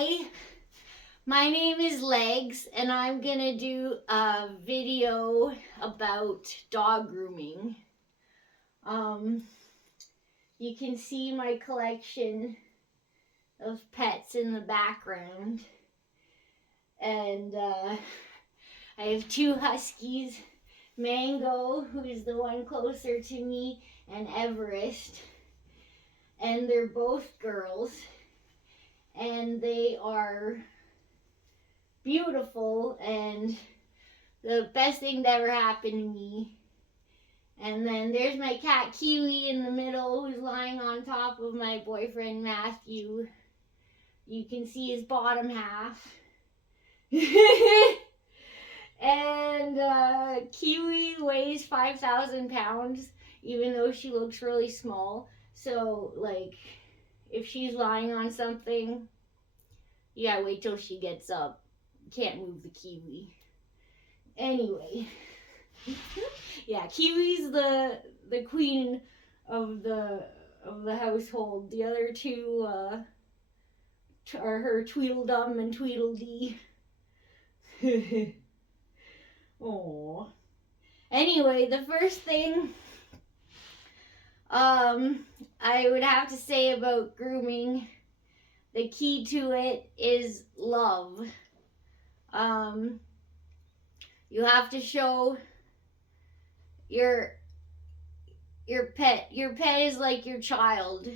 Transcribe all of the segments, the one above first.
Hi, my name is Legs, and I'm gonna do a video about dog grooming. You can see my collection of pets in the background, and I have two huskies, Mango, who's the one closer to me, and Everest, and they're both girls, and they are beautiful and the best thing that ever happened to me. And then there's my cat Kiwi in the middle, who's lying on top of my boyfriend Matthew. You can see his bottom half. And Kiwi weighs 5,000 pounds, even though she looks really small. So, like, if she's lying on something, you gotta wait till she gets up. Can't move the Kiwi. Anyway, yeah, Kiwi's the queen of the household. The other two are her Tweedledum and Tweedledee. Aww. Anyway, the first thing I would have to say about grooming, the key to it is love. You have to show your pet. Your pet is like your child.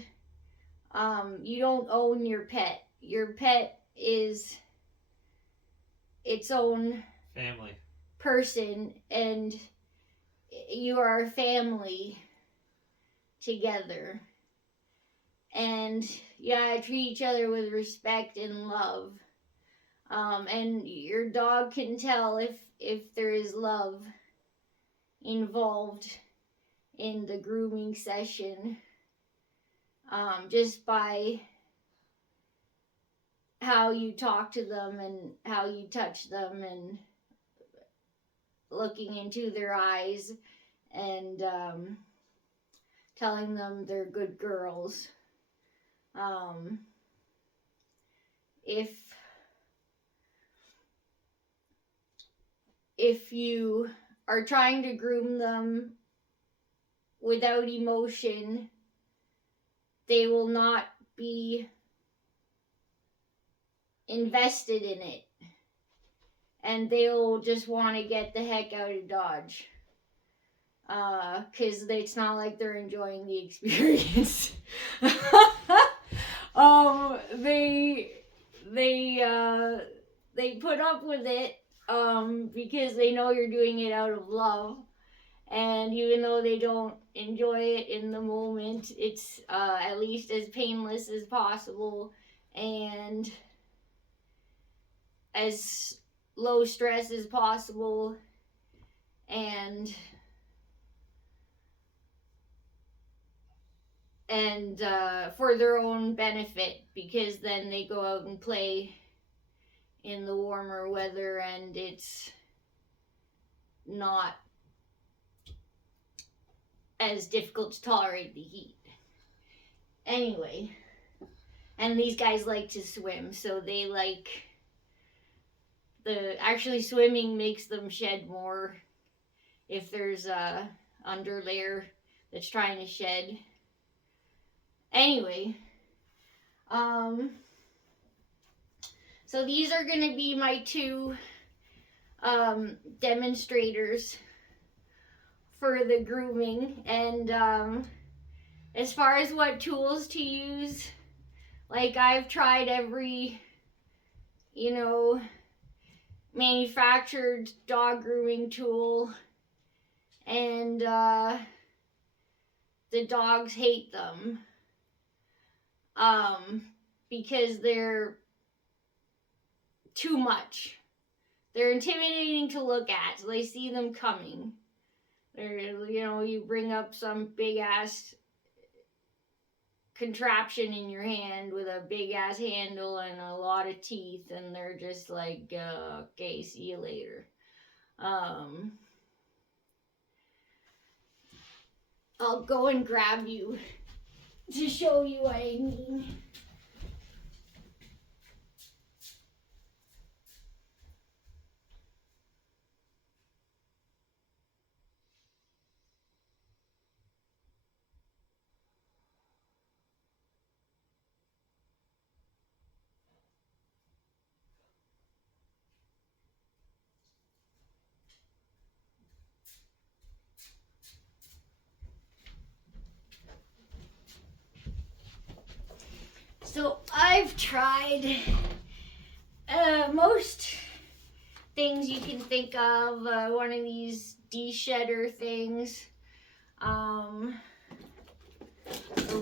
You don't own your pet. Your pet is its own family person, and you are a family together. And you gotta treat each other with respect and love. And your dog can tell if there is love involved in the grooming session, just by how you talk to them and how you touch them and looking into their eyes and telling them they're good girls. If you are trying to groom them without emotion, they will not be invested in it, and they'll just want to get the heck out of Dodge, because it's not like they're enjoying the experience. They put up with it because they know you're doing it out of love. And even though they don't enjoy it in the moment, it's at least as painless as possible and as low stress as possible, and for their own benefit, because then they go out and play in the warmer weather and it's not as difficult to tolerate the heat. Anyway, and these guys like to swim, so they like actually swimming makes them shed more if there's a underlayer that's trying to shed. Anyway, so these are gonna be my two demonstrators for the grooming. And as far as what tools to use, like, I've tried every manufactured dog grooming tool, and the dogs hate them because they're too much. They're intimidating to look at, so they see them coming. You bring up some big ass contraption in your hand with a big ass handle and a lot of teeth, and they're just like, okay, see you later. I'll go and grab you to show you what I mean. So I've tried most things you can think of. One of these deshedder things, a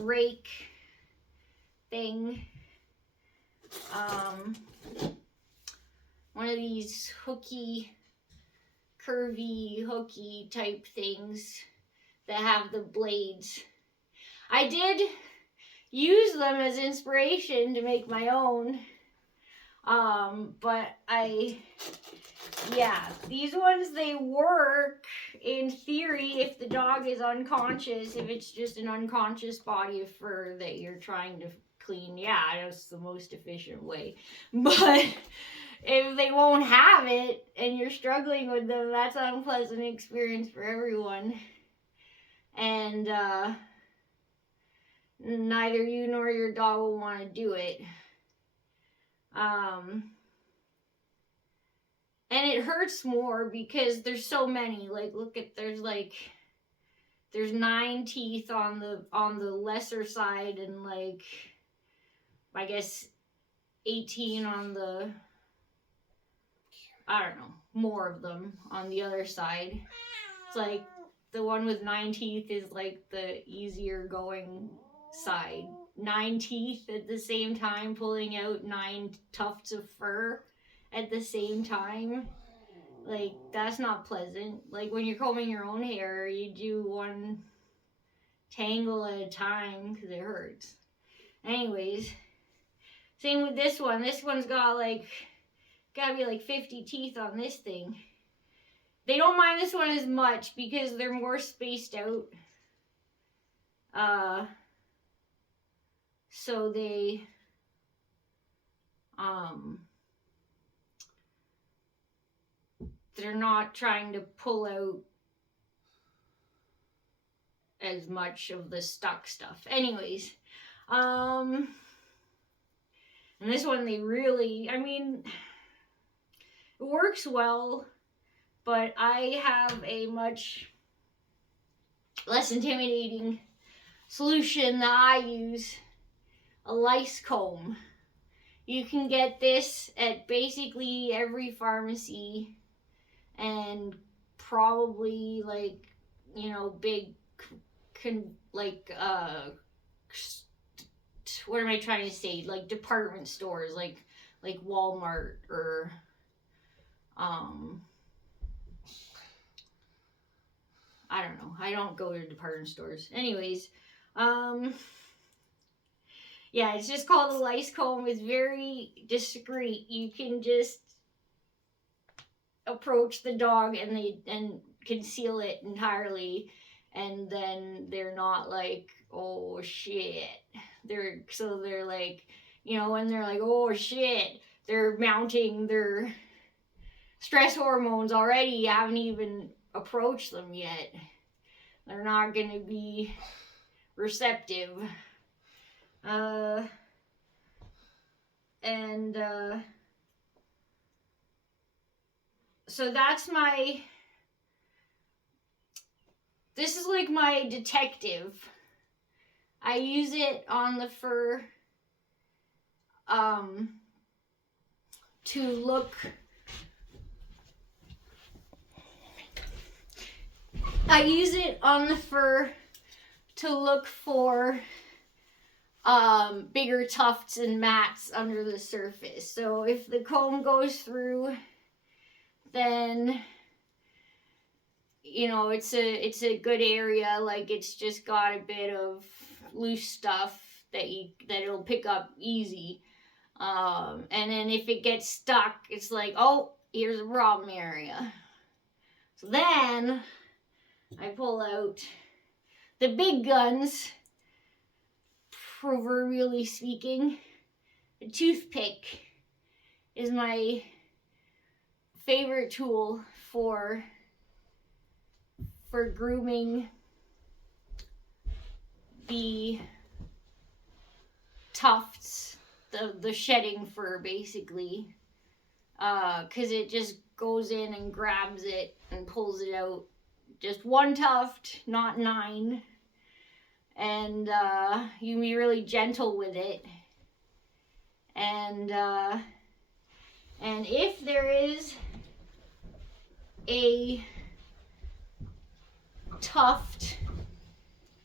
rake thing, one of these curvy hooky type things that have the blades. I did use them as inspiration to make my own, but these ones, they work in theory if the dog is unconscious, if it's just an unconscious body of fur that you're trying to clean. Yeah, that's the most efficient way. But if they won't have it and you're struggling with them, that's an unpleasant experience for everyone. And neither you nor your dog will want to do it. And it hurts more because there's so many. Like, look at, there's 9 teeth on the lesser side, and like, I guess 18 on the, I don't know, more of them on the other side. It's like the one with 9 teeth is like the easier going side. 9 teeth at the same time, pulling out 9 tufts of fur at the same time. Like, that's not pleasant. Like, when you're combing your own hair, you do one tangle at a time because it hurts. Anyways, same with this one. This one's gotta be like 50 teeth on this thing. They don't mind this one as much because they're more spaced out. So they they're not trying to pull out as much of the stuck stuff. Anyways, and this one, they really, I mean, it works well, but I have a much less intimidating solution that I use: a lice comb. You can get this at basically every pharmacy, and probably big, what am I trying to say? Like department stores, like Walmart or I don't know. I don't go to department stores. Anyways, yeah, it's just called a lice comb. It's very discreet. You can just approach the dog and conceal it entirely, and then they're not like, oh shit. They're like, when they're like, oh shit, they're mounting their stress hormones already. You haven't even approached them yet. They're not gonna be receptive. So that's this is like my detective. I use it on the fur to look. I use it on the fur to look for bigger tufts and mats under the surface. So if the comb goes through, then it's a good area. Like, it's just got a bit of loose stuff that it'll pick up easy. And then if it gets stuck, it's like, oh, here's a problem area. So then I pull out the big guns, proverbially speaking. A toothpick is my favorite tool for grooming the tufts, the shedding fur, basically, because it just goes in and grabs it and pulls it out. Just one tuft, not 9. And you can be really gentle with it. And if there is a tuft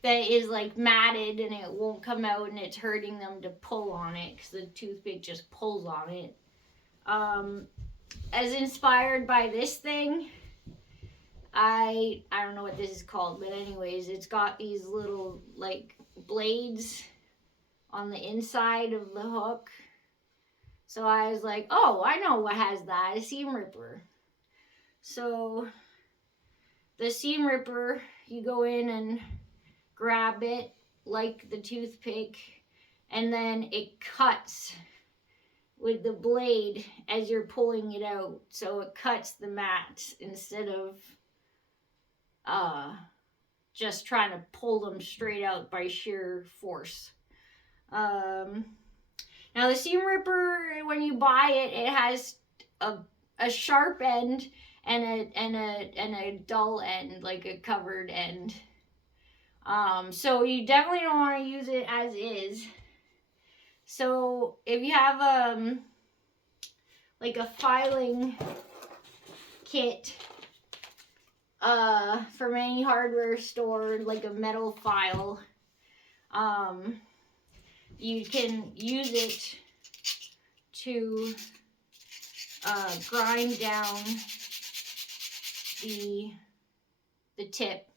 that is like matted and it won't come out and it's hurting them to pull on it because the toothpick just pulls on it. As inspired by this thing, I don't know what this is called, but anyways, it's got these little like blades on the inside of the hook. So I was like, oh, I know what has that, a seam ripper. So the seam ripper, you go in and grab it like the toothpick, and then it cuts with the blade as you're pulling it out. So it cuts the mats instead of just trying to pull them straight out by sheer force. Now the seam ripper, when you buy it, it has a sharp end and a dull end, like a covered end. So you definitely don't want to use it as is. So if you have like a filing kit from any hardware store, like a metal file, you can use it to grind down the tip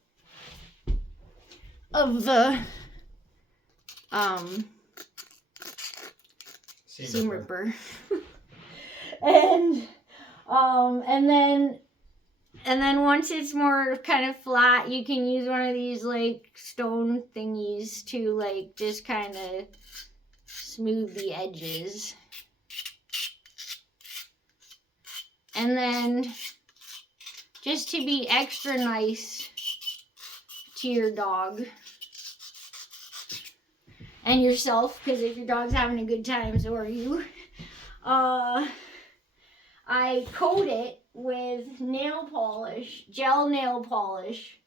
of the seam ripper. and then once it's more kind of flat, you can use one of these like stone thingies to like just kind of smooth the edges. And then just to be extra nice to your dog and yourself, because if your dog's having a good time, so are you, I coat it with nail polish, gel nail polish.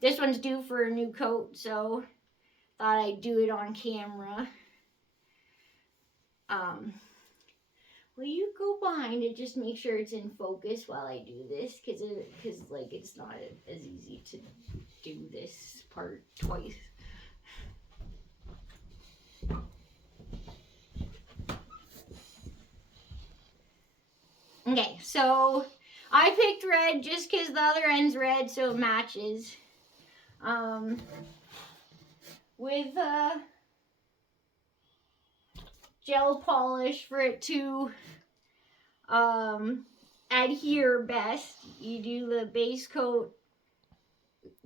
This one's due for a new coat, so thought I'd do it on camera. Will you go behind it, just make sure it's in focus while I do this, because like it's not as easy to do this part twice. Okay, so I picked red just because the other end's red, so it matches. With gel polish for it to adhere best, you do the base coat,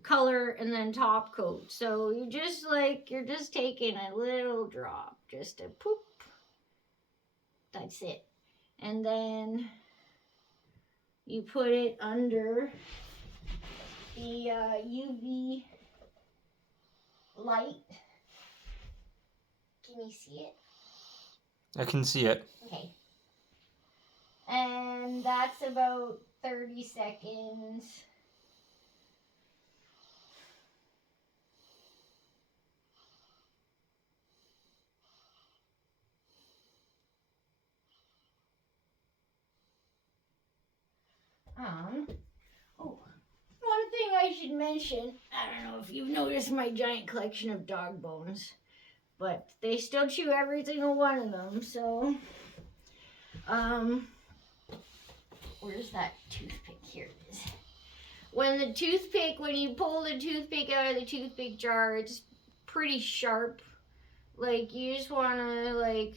color, and then top coat. So you're just taking a little drop, just a poop. That's it. And then you put it under the UV light. Can you see it? I can see it. Okay. And that's about 30 seconds. One thing I should mention, I don't know if you've noticed my giant collection of dog bones, but they still chew every single one of them, so, where's that toothpick? Here it is. When you pull the toothpick out of the toothpick jar, it's pretty sharp. Like, you just wanna, like,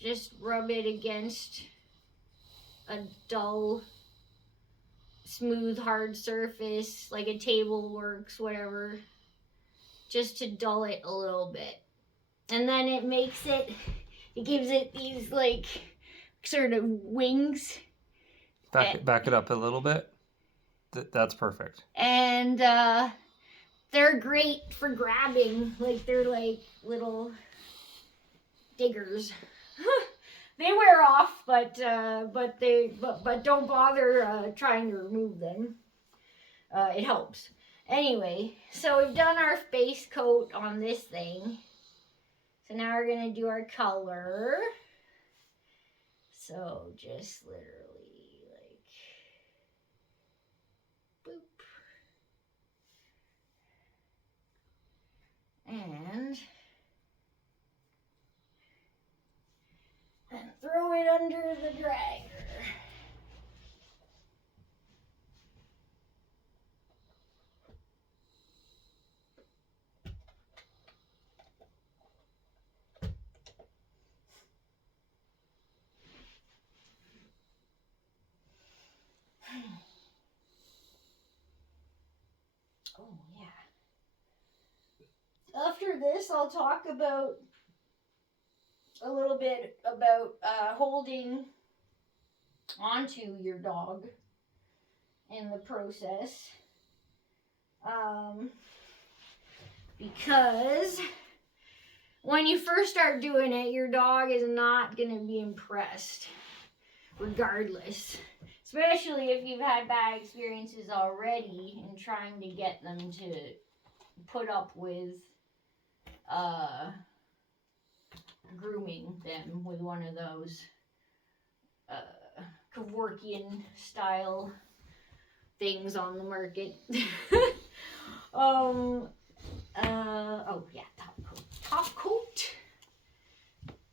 just rub it against a dull, smooth, hard surface, like a table works, whatever, just to dull it a little bit. And then it gives it these, like, sort of wings. Back it up a little bit. That's perfect. And they're great for grabbing. Like, they're like little diggers. They wear off, but don't bother trying to remove them. It helps. Anyway, so we've done our base coat on this thing. So now we're going to do our color. So just literally like boop. And throw it under the dragger. Oh, yeah. After this, I'll talk about a little bit about holding onto your dog in the process. Because when you first start doing it, your dog is not going to be impressed, regardless. Especially if you've had bad experiences already in trying to get them to put up with grooming them with one of those Kevorkian style things on the market. Oh yeah, top coat.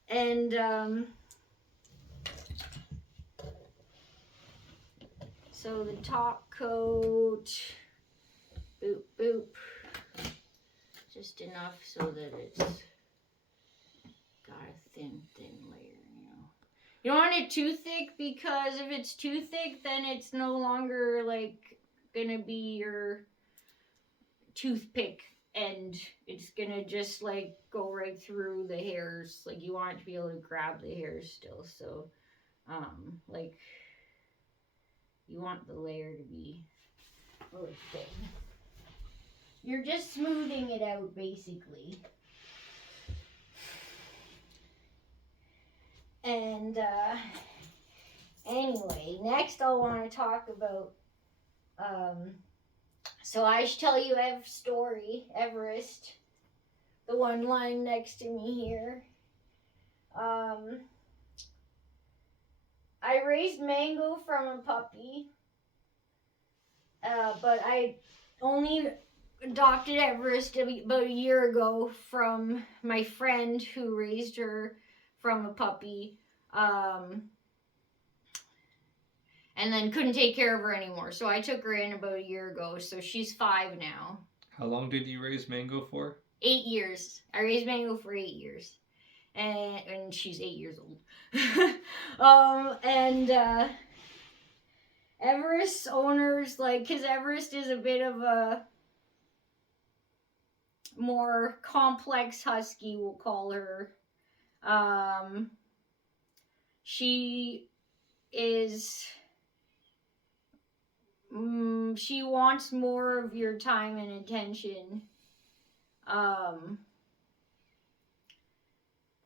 And so the top coat, boop boop, just enough so that it's got a thin layer, you know. You don't want it too thick, because if it's too thick, then it's no longer like gonna be your toothpick, and it's gonna just like go right through the hairs. Like, you want it to be able to grab the hairs still. So like, you want the layer to be really thin. You're just smoothing it out, basically. And anyway, next I'll want to talk about so I should tell you Everest, the one lying next to me here. I raised Mango from a puppy, but I only adopted Everest about a year ago from my friend who raised her from a puppy, and then couldn't take care of her anymore. So I took her in about a year ago. So she's 5 now. How long did you raise Mango for? 8 years. I raised Mango for 8 years. And she's 8 years old. Everest owners, like, because Everest is a bit of a more complex husky, we'll call her. She is... she wants more of your time and attention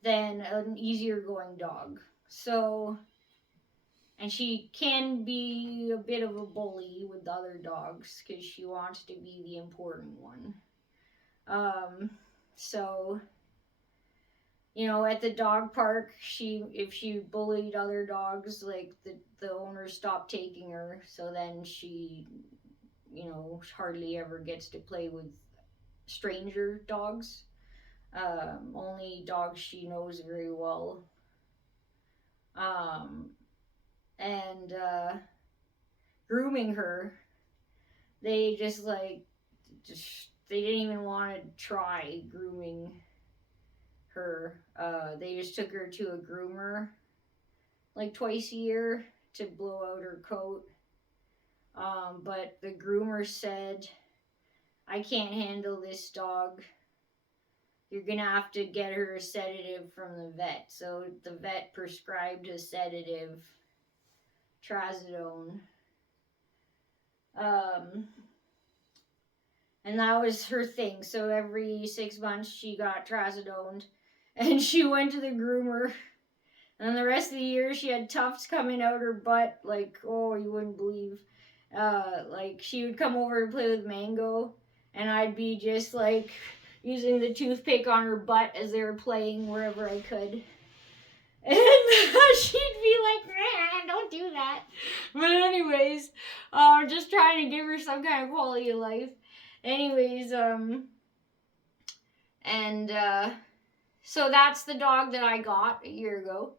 than an easier going dog. So, and she can be a bit of a bully with other dogs because she wants to be the important one. So, you know, at the dog park, if she bullied other dogs, like, the owner stopped taking her. So then she, you know, hardly ever gets to play with stranger dogs. Only dogs she knows very well. And grooming her, they they didn't even want to try grooming her. They just took her to a groomer like twice a year to blow out her coat. But the groomer said, I can't handle this dog. You're going to have to get her a sedative from the vet. So the vet prescribed a sedative, trazodone. And that was her thing. So every 6 months she got trazodoned. And she went to the groomer. And the rest of the year she had tufts coming out her butt. Like, oh, you wouldn't believe. Like, she would come over and play with Mango. and I'd be just like using the toothpick on her butt as they were playing wherever I could. And she'd be like, don't do that. But anyways, just trying to give her some kind of quality of life. Anyways, so that's the dog that I got a year ago.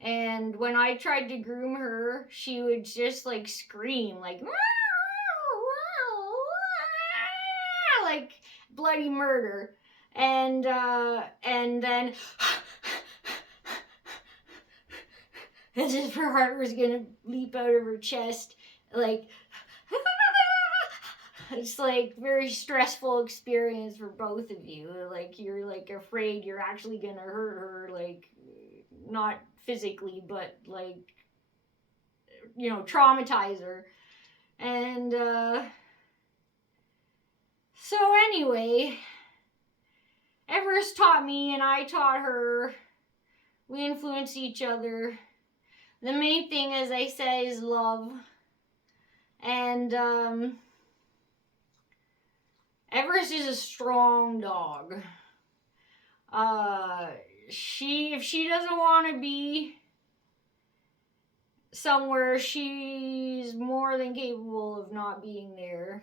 And when I tried to groom her, she would just like scream, like bloody murder. And then as if her heart was gonna leap out of her chest, like it's like very stressful experience for both of you. Like you're like afraid you're actually gonna hurt her, like not physically, but like, you know, traumatize her. And so anyway, Everest taught me and I taught her. We influence each other. The main thing, as I said, is love. And Everest is a strong dog. If she doesn't want to be somewhere, she's more than capable of not being there.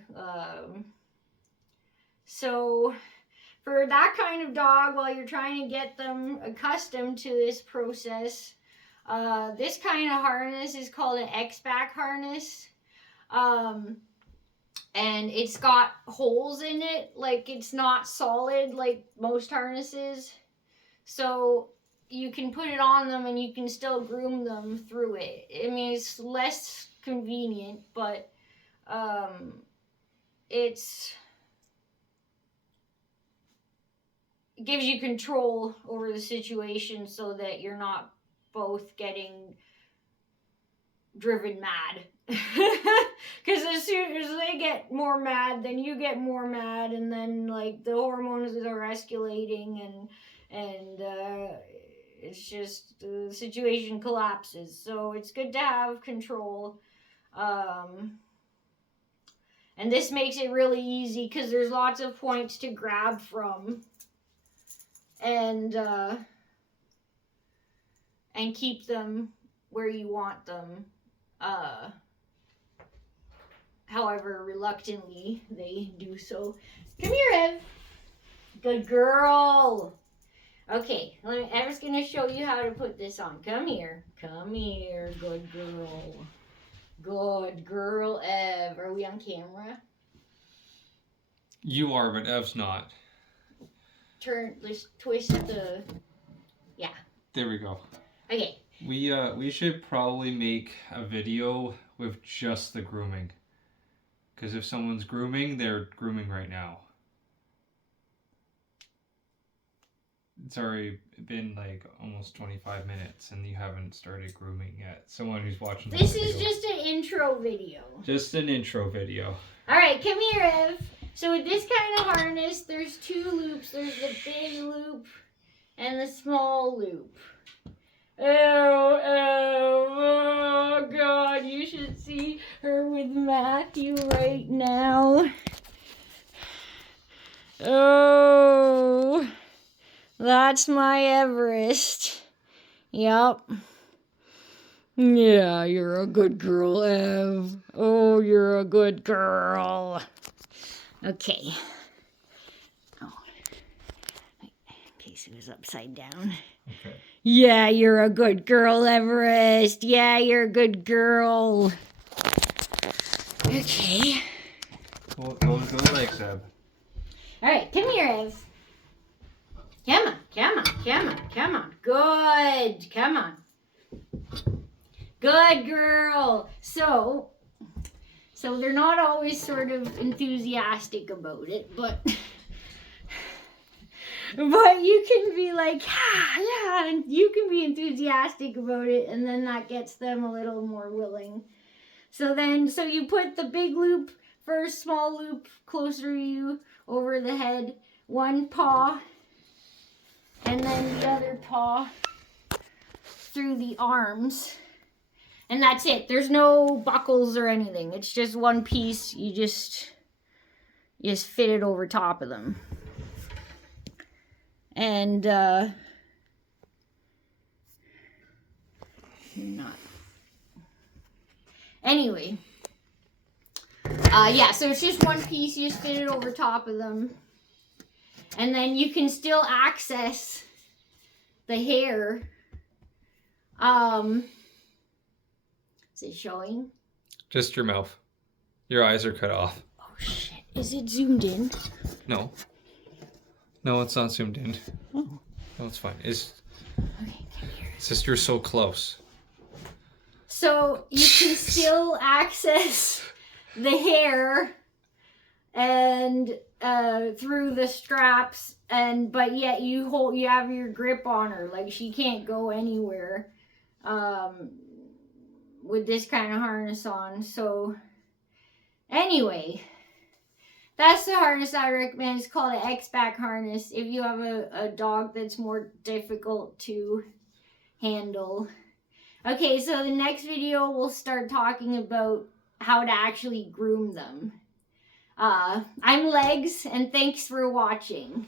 So for that kind of dog, while you're trying to get them accustomed to this process, this kind of harness is called an X-back harness. And it's got holes in it, like it's not solid like most harnesses. So you can put it on them and you can still groom them through it. I mean, it's less convenient, but it gives you control over the situation so that you're not both getting driven mad. Because as soon as they get more mad, then you get more mad, and then like the hormones are escalating, and it's just the situation collapses. So it's good to have control, and this makes it really easy because there's lots of points to grab from, and keep them where you want them. However reluctantly they do so. Come here, Ev. Good girl. Okay, I was gonna show you how to put this on. Come here. Come here, good girl. Good girl, Ev. Are we on camera? You are, but Ev's not. Let's twist the... Yeah. There we go. Okay. We should probably make a video with just the grooming. Because if someone's grooming, they're grooming right now. It's already been like almost 25 minutes and you haven't started grooming yet. Someone who's watching this is just an intro video. Just an intro video. Alright, come here, Ev. So with this kind of harness, there's two loops. There's the big loop and the small loop. Oh God, you should see her with Matthew right now. Oh, that's my Everest. Yup. Yeah, you're a good girl, Ev. Oh, you're a good girl. Okay. Oh, in case it was upside down. Okay. Yeah, you're a good girl, Everest. Yeah, you're a good girl. Okay. Go like Zeb. Alright, come here, Ev. Come on, come on, come on, come on. Good. Come on. Good girl. So they're not always sort of enthusiastic about it, but you can be like, yeah, and you can be enthusiastic about it, and then that gets them a little more willing. So you put the big loop first, small loop closer to you over the head, one paw, and then the other paw through the arms. And that's it. There's no buckles or anything. It's just one piece. You just You just fit it over top of them. And not. Anyway. Yeah, so it's just one piece. You just fit it over top of them. And then you can still access the hair. Is it showing? Just your mouth. Your eyes are cut off. Oh shit. Is it zoomed in? No. No, it's not zoomed in. Oh. No, it's fine. It's Okay, just you're so close. so you can still access the hair and through the straps, and but yet you have your grip on her, like she can't go anywhere with this kind of harness on. So anyway, that's the harness I recommend. It's called an X-back harness if you have a dog that's more difficult to handle. Okay, so the next video we'll start talking about how to actually groom them. I'm Legs, and thanks for watching.